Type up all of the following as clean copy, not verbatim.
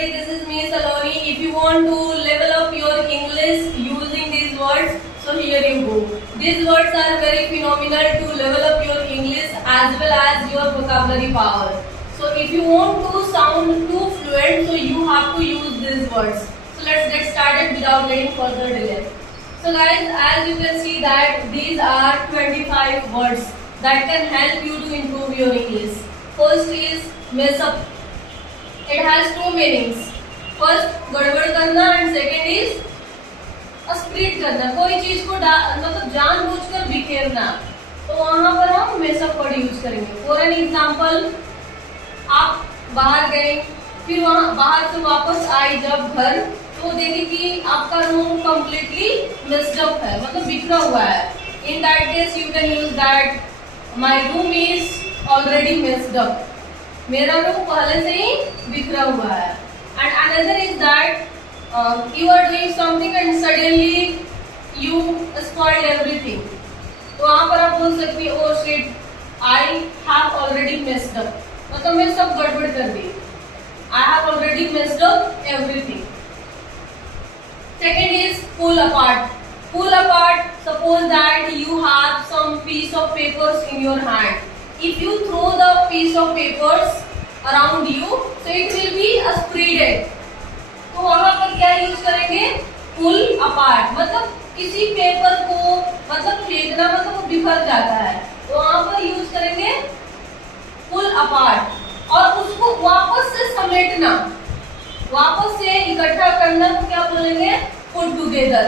everybody, this is me Saloni. If you want to level up your English using these words, so here you go. These words are very phenomenal to level up your English as well as your vocabulary power. So if you want to sound too fluent, so you have to use these words. So let's get started without getting further delay. So guys, as you can see that these are 25 words that can help you to improve your English. First is mess up. It has two meanings. First, गड़बड़ करना and second is split करना. कोई चीज को मतलब जानबूझकर बिखेरना. तो वहां पर हम mess up वर्ड यूज करेंगे. फॉर एन एग्जांपल, आप बाहर गए, फिर वहां बाहर से वापस आए जब घर, तो देखे कि आपका रूम कंप्लीटली मेस्ड अप है, मतलब बिखरा हुआ है. In that case you can use that my room is already messed up. मेरा रूम पहले से ही बिखरा हुआ है. And another is that you are doing something and suddenly you spoiled everything. तो वहां पर आप बोल सकते हो, oh shit, I have already messed up, मतलब मैं सब गड़बड़ कर दी. I have already messed up everything. Second is pull apart. Pull apart, suppose that you have some piece of papers in your hand. If you throw the piece of papers around you, so it will be spreaded. तो वहां पर क्या use करेंगे? Pull apart. मतलब किसी paper को मतलब फेंकना, मतलब वो बिखर जाता है, तो वहां पर यूज करेंगे pull apart. और उसको वापस से समेटना, वापस से इकट्ठा करना, तो क्या बोलेंगे? Put together.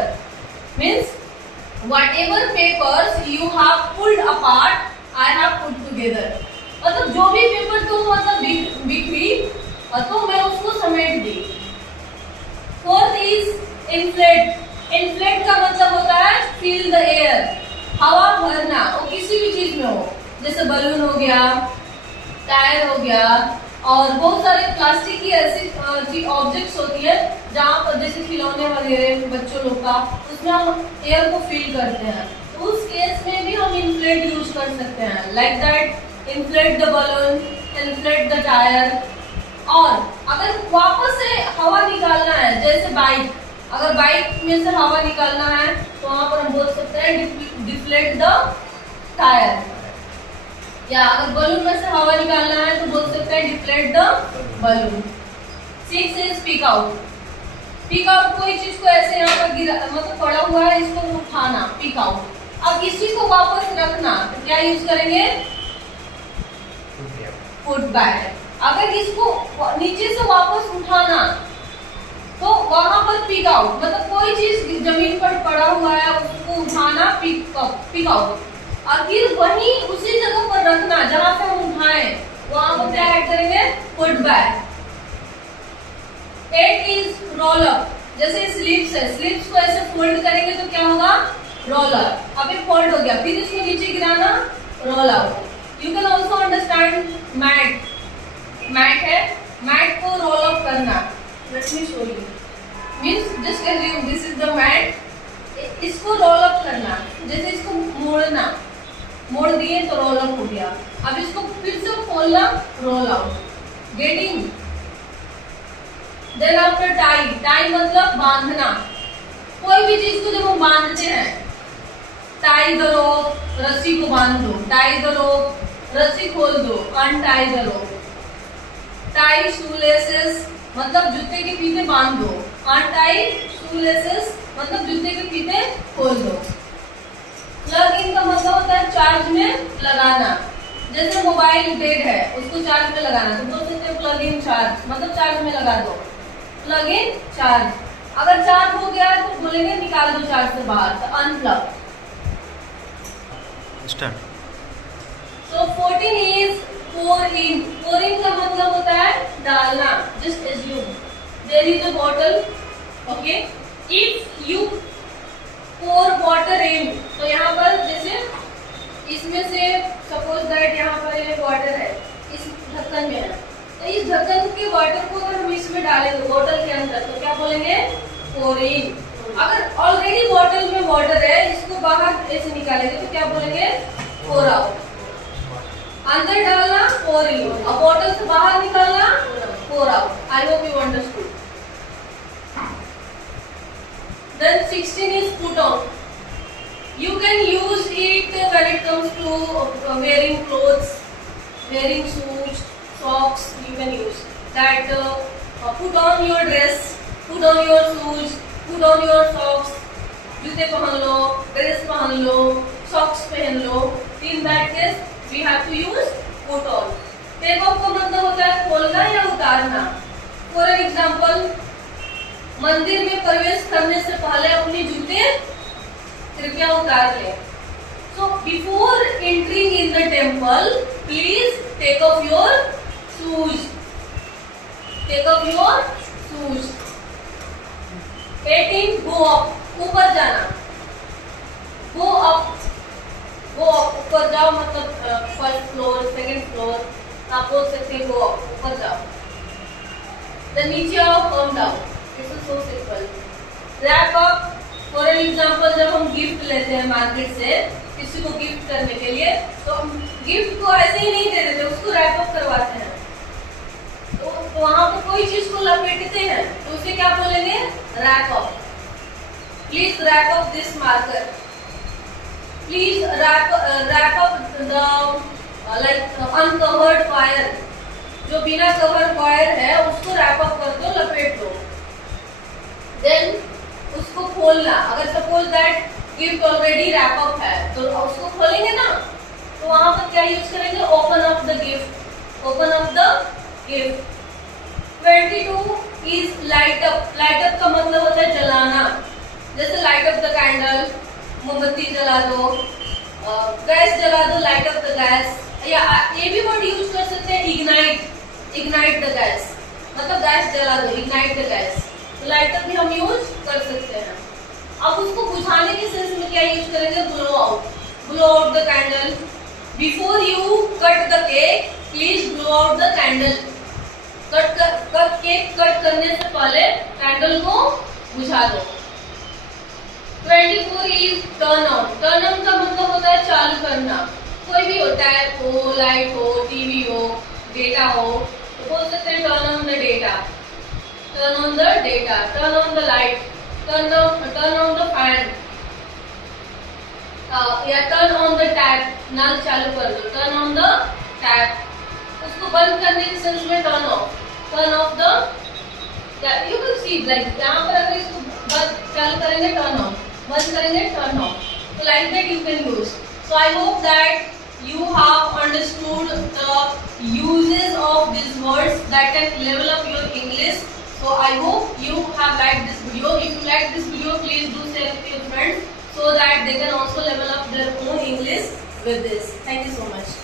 Means whatever papers you have pulled apart, I have put together. मतलब जो भी पेपर तो मतलब बिखरी, तो मैं उसको समेट दी. Fourth is inflate. Inflate का मतलब होता है fill the air. हवा भरना, वो किसी भी चीज में हो, जैसे बलून हो गया, टायर हो गया, और बहुत सारे प्लास्टिक की ऐसी ऑब्जेक्ट्स होती है जहाँ पर जैसे खिलौने वगैरह बच्चों लोग का, उसमें हम एयर को फिल करते हैं. तो उस केस में भी हम इन्फ्लेट यूज कर सकते हैं. Like that, inflate the balloon, inflate the tyre. और अगर वापस से हवा निकालना है, जैसे बाइक, अगर बाइक में से हवा निकालना है, तो वहां पर हम बोल सकते हैं डिफ्लेट द टायर. या अगर बलून में से हवा निकालना है तो बोल सकते हैं deflate the balloon. 6 is speak out. Speak out, कोई चीज को ऐसे यहाँ पर गिरा, मतलब पड़ा हुआ है, इसको उठाना, speak out. अब इस चीज को वापस रखना, तो क्या यूज करेंगे? Put back. अगर इसको नीचे से वापस उठाना, तो वहां पर pick out, मतलब कोई चीज जमीन पर पड़ा हुआ है उसको उठाना, pick out. और फिर वहीं उसी जगह पर रखना जहां से हम उठाएं, वहां पर क्या ऐड करेंगे? Put back. 8 is roll up. जैसे स्लीव्स है, स्लीव्स को ऐसे फोल्ड करेंगे तो क्या होगा? Roll up. अब ये फोल्ड हो गया, फिर इसको नीचे गिराना, roll out. You can also understand mat. Mat है, मैट को रोल अप करना. Let me show you. Means just assume this is the mat. इसको रोल अप करना, जैसे इसको मोड़ना, मोड़ दिए तो रोल अप हो गया. अब इसको फिर से खोलना, roll out. Getting. Then after tie. Tie मतलब बांधना. कोई भी चीज को जब हम बांधते हैं, टाई द रोप, रस्सी को बांध दो. टाई द रोप, रस्सी खोल दो, untie the rope. Tie shoelaces मतलब जूते के फीते बांध दो. अनटाई शूलेसेस मतलब जूते के फीते खोल दो. प्लग इन का मतलब होता है चार्ज में लगाना. जैसे मोबाइल डेड है, उसको चार्ज में लगाना, तो बोल सकते हैं प्लग इन चार्ज, मतलब चार्ज में लगा दो. Plug in charge. अगर चार्ज हो गया है तो बोलेंगे निकाल दो चार्ज से बाहर, तो unplug. So 14 is pour in. Pour in का मतलब होता है डालना. Just assume there is a bottle. Okay, if you pour water in, तो यहाँ पर जैसे इसमें से सपोज दैट यहाँ पर ये वाटर है, इस ढक्कन में है, तो इस ढक्कन के वाटर को अगर हम इसमें डालेंगे बोतल के अंदर, तो क्या बोलेंगे? pour in. अगर ऑलरेडी बॉटल में वाटर है, इसको बाहर ऐसे निकालेंगे तो क्या बोलेंगे? pour out. अंदर डालना, pour in. अब बॉटल से बाहर निकालना, pour out. I hope you understood. wearing clothes, wearing shoes, socks, you can use that. Put on your dress, put on your shoes, put on your socks. जूते पहन लो, dress पहन लो, socks पहन लो. In that case we have to use put on. Take off का मतलब होता है खोलना या उतारना. फॉर एन एग्जाम्पल, मंदिर में प्रवेश करने से पहले अपने जूते कृपया उतार लें. So before entering in the temple please take off your shoes. Take off your shoes. 18 go up, ऊपर जाना. गो अप, गो अप, ऊपर जाओ मतलब फर्स्ट फ्लोर, सेकंड फ्लोर. आप बोल सकते हैं गो अप, ऊपर जाओ. द नीचे आओ, come down. It's so simple. Wrap up. For an example, जब हम गिफ्ट लेते हैं मार्केट से किसी को गिफ्ट करने के लिए, तो हम गिफ्ट को ऐसे ही नहीं दे देते, उसको रैप अप करवाते हैं. तो वहां पर कोई चीज को लपेटते हैं, तो उसे क्या बोलेंगे? Wrap up. Please wrap up this marker. Please wrap up the uncovered wire. जो बिना कवर वायर है उसको रैप अप कर दो, लपेट दो. देन उसको खोलना. अगर suppose that gift already wrap up है तो उसको खोलेंगे ना, तो वहां पर क्या यूज करेंगे? Open up the gift. Open up the gift. 22 is light up. Light up का मतलब होता है जलाना. जैसे लाइट अप द कैंडल, मोमबत्ती जला दो, गैस जला दो, लाइट अप द गैस. या ये भी वर्ड यूज कर सकते हैं इग्नाइट. इग्नाइट द गैस मतलब गैस जला दो, इग्नाइट द गैस. तो लाइट अप भी हम यूज कर सकते हैं. अब उसको बुझाने के सेंस में क्या यूज करेंगे? Blow out. Blow out the candle. Before you cut the cake please blow out the candle. Cake cut करने से पहले कैंडल को बुझा दो. 24 is turn on. Turn on का मतलब होता है चालू करना. कोई भी हो, टैप हो, लाइट हो, टीवी हो, डेटा हो, तो बोल सकते हैं turn on the data. Turn on the data. Turn on the light. Turn on the fan. या टर्न ऑन द टैप. नल चालू कर दो. Turn on the tap. उसको बंद करने के सेंस में turn off. Turn off the, you can see like यहाँ पर अगर इसको बंद चालू करेंगे टर्न ऑन, बंद करेंगे turn off. So like that you can use. So I hope that you have understood the uses of these words that can level up your English. So I hope you have liked this video. If you like this video, please do share with your friends so that they can also level up their own English with this. Thank you so much.